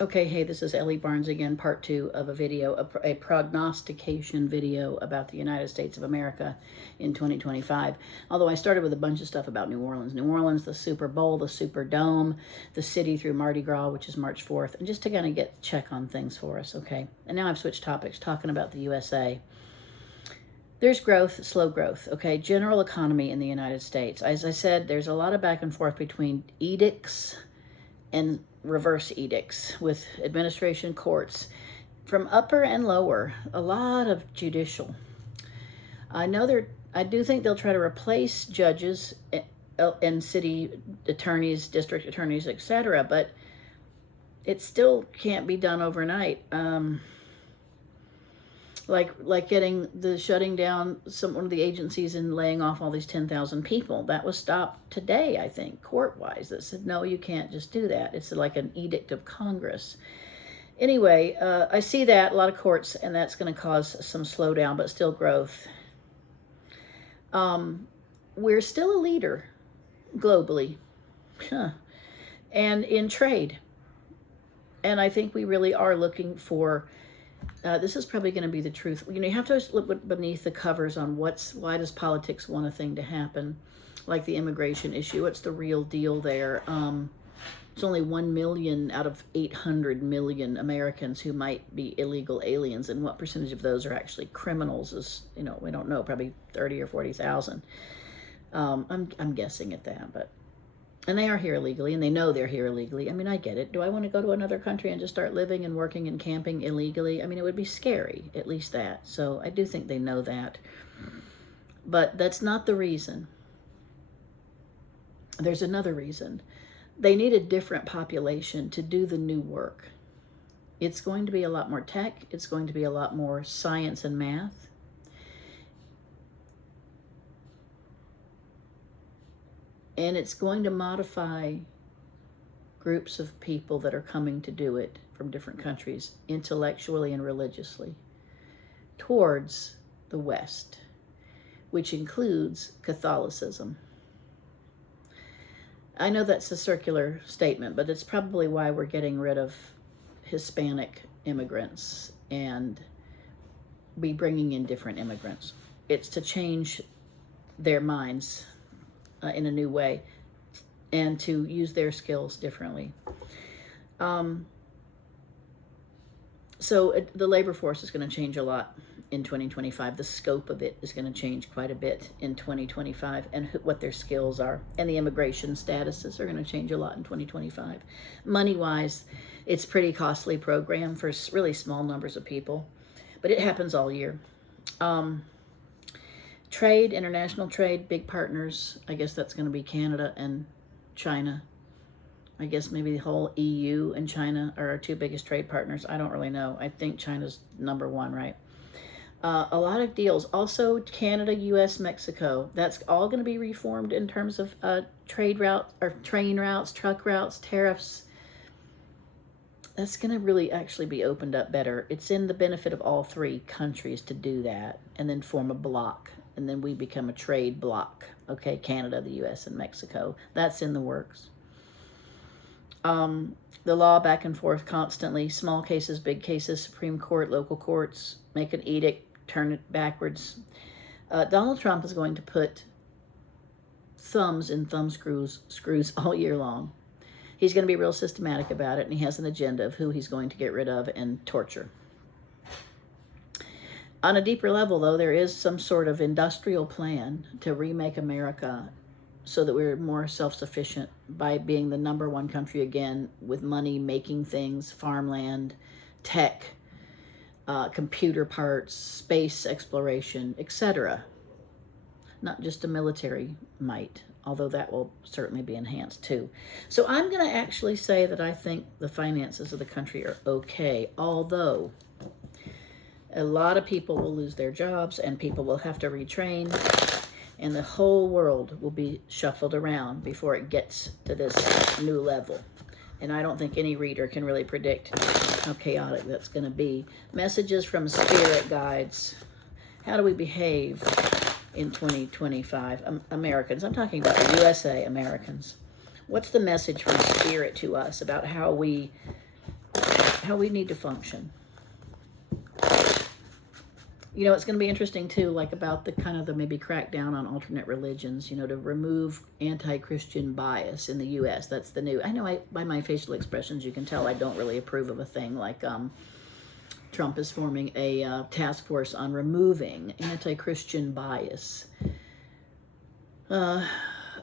Okay, hey, this is Ellie Barnes again, part two of a video, a prognostication video about the United States of America in 2025. Although I started with a bunch of stuff about New Orleans. New Orleans, the Super Bowl, the Superdome, the city through Mardi Gras, which is March 4th, and just to kind of check on things for us, okay? And now I've switched topics, talking about the USA. There's growth, slow growth, okay? General economy in the United States. As I said, there's a lot of back and forth between edicts and reverse edicts with administration courts from upper and lower, a lot of judicial. I do think they'll try to replace judges and city attorneys, district attorneys, etc., but it still can't be done overnight. Like shutting down one of the agencies and laying off all these 10,000 people. That was stopped today, I think, court-wise, that said, no, you can't just do that. It's like an edict of Congress. Anyway, I see that, a lot of courts, and that's going to cause some slowdown, but still growth. We're still a leader globally, and in trade. And I think we really are looking for... this is probably going to be the truth. You have to look beneath the covers on why does politics want a thing to happen, like the immigration issue. What's the real deal there? It's only 1 million out of 800 million Americans who might be illegal aliens, and what percentage of those are actually criminals is, we don't know, probably 30 or 40,000. I'm guessing at that, and they are here illegally, and they know they're here illegally. I mean, I get it. Do I want to go to another country and just start living and working and camping illegally? I mean, it would be scary, at least that. So I do think they know that. But that's not the reason. There's another reason. They need a different population to do the new work. It's going to be a lot more tech. It's going to be a lot more science and math. And it's going to modify groups of people that are coming to do it from different countries, intellectually and religiously, towards the West, which includes Catholicism. I know that's a circular statement, but it's probably why we're getting rid of Hispanic immigrants and be bringing in different immigrants. It's to change their minds in a new way, and to use their skills differently. So the labor force is going to change a lot in 2025. The scope of it is going to change quite a bit in 2025, and what their skills are. And the immigration statuses are going to change a lot in 2025. Money-wise, it's a pretty costly program for really small numbers of people, but it happens all year. Trade, international trade, big partners. I guess that's going to be Canada and China. I guess maybe the whole EU and China are our two biggest trade partners. I don't really know. I think China's number one, right? A lot of deals. Also, Canada, US, Mexico. That's all going to be reformed in terms of trade routes, or train routes, truck routes, tariffs. That's going to really actually be opened up better. It's in the benefit of all three countries to do that and then form a bloc. And then we become a trade bloc. Okay, Canada, the US, and Mexico. That's in the works. The law back and forth constantly. Small cases, big cases, Supreme Court, local courts, make an edict, turn it backwards. Donald Trump is going to put thumbs in thumb screws all year long. He's going to be real systematic about it, and he has an agenda of who he's going to get rid of and torture. On a deeper level, though, there is some sort of industrial plan to remake America so that we're more self-sufficient by being the number one country again, with money, making things, farmland, tech, computer parts, space exploration, etc. Not just a military might, although that will certainly be enhanced too. So I'm going to actually say that I think the finances of the country are okay, although a lot of people will lose their jobs and people will have to retrain, and the whole world will be shuffled around before it gets to this new level. And I don't think any reader can really predict how chaotic that's going to be. Messages from spirit guides. How do we behave in 2025? Americans. I'm talking about the USA Americans. What's the message from spirit to us about how we how we need to function. You know, it's going to be interesting too, like about the kind of the maybe crackdown on alternate religions, you know, to remove anti-Christian bias in the U.S. That's the new, I know by my facial expressions, you can tell I don't really approve of a thing like Trump is forming a task force on removing anti-Christian bias. I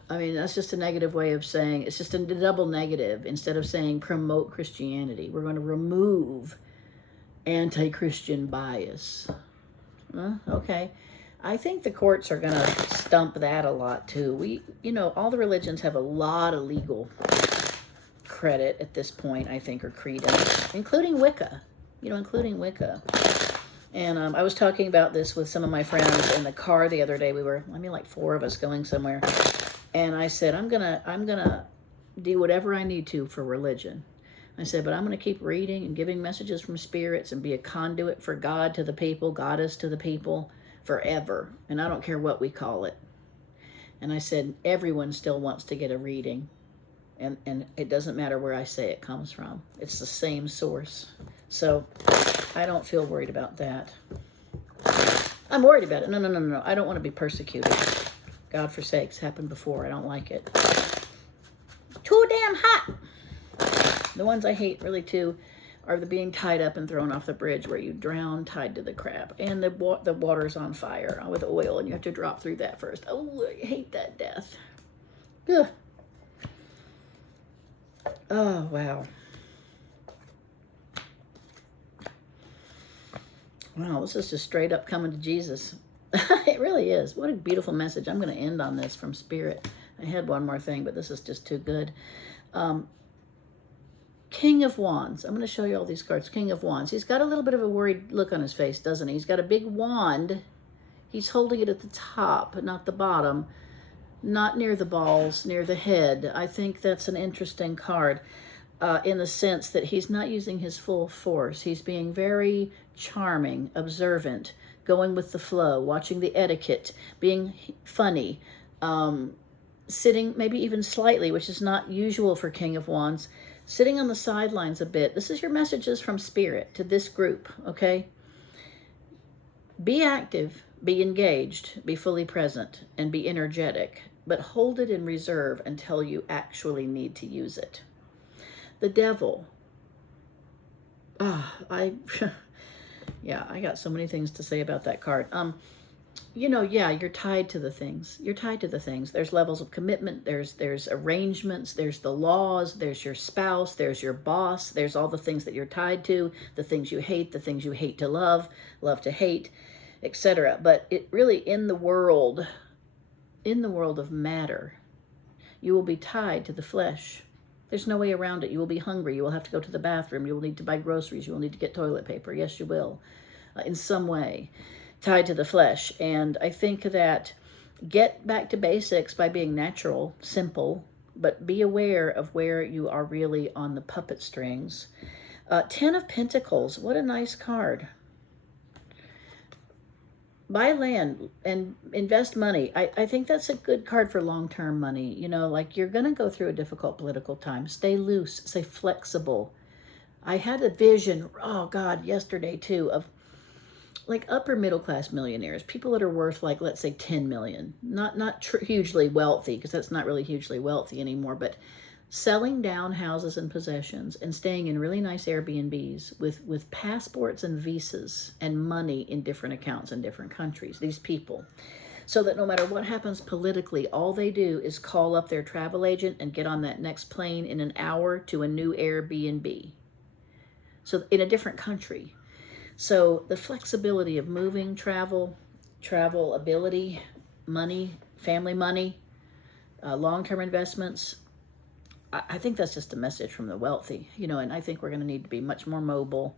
mean, that's just a negative way of saying, it's just a double negative. Instead of saying promote Christianity, we're going to remove anti-Christian bias. Okay. I think the courts are going to stump that a lot too. You know, all the religions have a lot of legal credit at this point, I think, or credence, including Wicca. You know, including Wicca. And I was talking about this with some of my friends in the car the other day. We were, like 4 of us going somewhere. And I said, I'm gonna do whatever I need to for religion. I said, but I'm going to keep reading and giving messages from spirits and be a conduit for God to the people, goddess to the people, forever. And I don't care what we call it. And I said, everyone still wants to get a reading. And it doesn't matter where I say it comes from. It's the same source. So I don't feel worried about that. I'm worried about it. No. I don't want to be persecuted. God forsakes. Happened before. I don't like it. Too damn hot. The ones I hate really too are the being tied up and thrown off the bridge where you drown tied to the crab. And the water's on fire with oil and you have to drop through that first. Oh, I hate that death. Ugh. Oh, wow. Wow, this is just straight up coming to Jesus. It really is. What a beautiful message. I'm going to end on this from Spirit. I had one more thing, but this is just too good. King of Wands. I'm going to show you all these cards. King of Wands. He's got a little bit of a worried look on his face, doesn't he? He's got a big wand. He's holding it at the top, not the bottom. Not near the balls, near the head. I think that's an interesting card in the sense that he's not using his full force. He's being very charming, observant, going with the flow, watching the etiquette, being funny, sitting maybe even slightly, which is not usual for King of Wands, sitting on the sidelines a bit. This is your messages from Spirit to this group, okay? Be active, be engaged, be fully present, and be energetic, but hold it in reserve until you actually need to use it. The Devil. I got so many things to say about that card. You're tied to the things. You're tied to the things. There's levels of commitment. There's arrangements. There's the laws. There's your spouse. There's your boss. There's all the things that you're tied to, the things you hate to love to hate, etc. But it really, in the world of matter, you will be tied to the flesh. There's no way around it. You will be hungry. You will have to go to the bathroom. You will need to buy groceries. You will need to get toilet paper. Yes, you will, in some way. Tied to the flesh. And I think that get back to basics by being natural, simple, but be aware of where you are really on the puppet strings. 10 of Pentacles. What a nice card. Buy land and invest money. I think that's a good card for long-term money. You're going to go through a difficult political time. Stay loose. Stay flexible. I had a vision, yesterday too, of upper middle class millionaires, people that are worth let's say 10 million, not hugely wealthy, because that's not really hugely wealthy anymore, but selling down houses and possessions and staying in really nice Airbnbs with passports and visas and money in different accounts in different countries, these people, so that no matter what happens politically, all they do is call up their travel agent and get on that next plane in an hour to a new Airbnb. So in a different country. So the flexibility of moving, travel ability, money, family money, long-term investments, I think that's just a message from the wealthy, and I think we're going to need to be much more mobile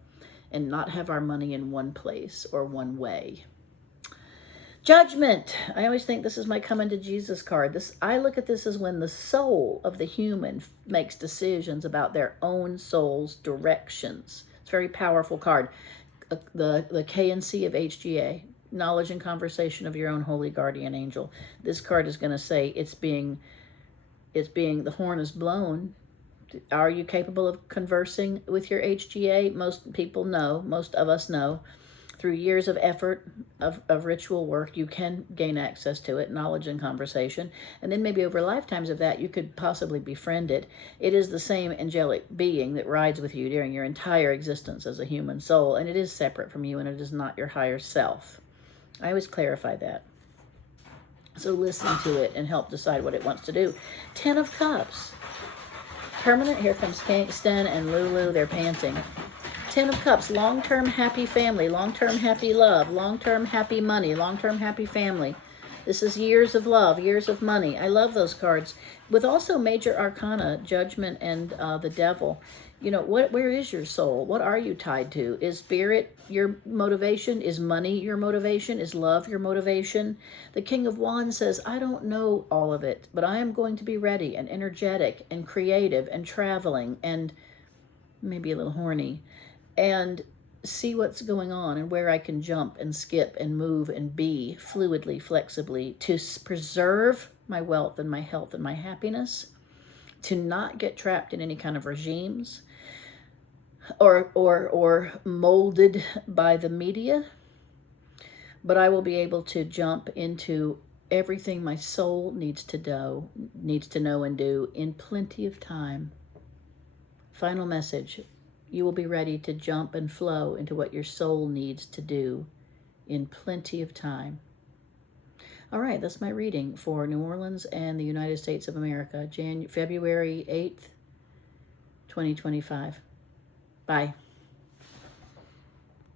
and not have our money in one place or one way. Judgment. I always think this is my coming to Jesus card. I look at this as when the soul of the human makes decisions about their own soul's directions. It's a very powerful card. The K and C of HGA, knowledge and conversation of your own holy guardian angel. This card is going to say the horn is blown. Are you capable of conversing with your HGA? Most people know, most of us know, through years of effort, of ritual work, you can gain access to it, knowledge and conversation. And then maybe over lifetimes of that, you could possibly befriend it. It is the same angelic being that rides with you during your entire existence as a human soul, and it is separate from you, and it is not your higher self. I always clarify that. So listen to it and help decide what it wants to do. 10 of Cups. Permanent, here comes Sten and Lulu, they're panting. 10 of Cups, long-term happy family, long-term happy love, long-term happy money, long-term happy family. This is years of love, years of money. I love those cards. With also major arcana, Judgment and the Devil. You know, where is your soul? What are you tied to? Is spirit your motivation? Is money your motivation? Is love your motivation? The King of Wands says, I don't know all of it, but I am going to be ready and energetic and creative and traveling and maybe a little horny and see what's going on and where I can jump and skip and move and be fluidly, flexibly to preserve my wealth and my health and my happiness, to not get trapped in any kind of regimes or molded by the media, but I will be able to jump into everything my soul needs to know and do in plenty of time. Final message. You will be ready to jump and flow into what your soul needs to do in plenty of time. All right, that's my reading for New Orleans and the United States of America, February 8th, 2025. Bye.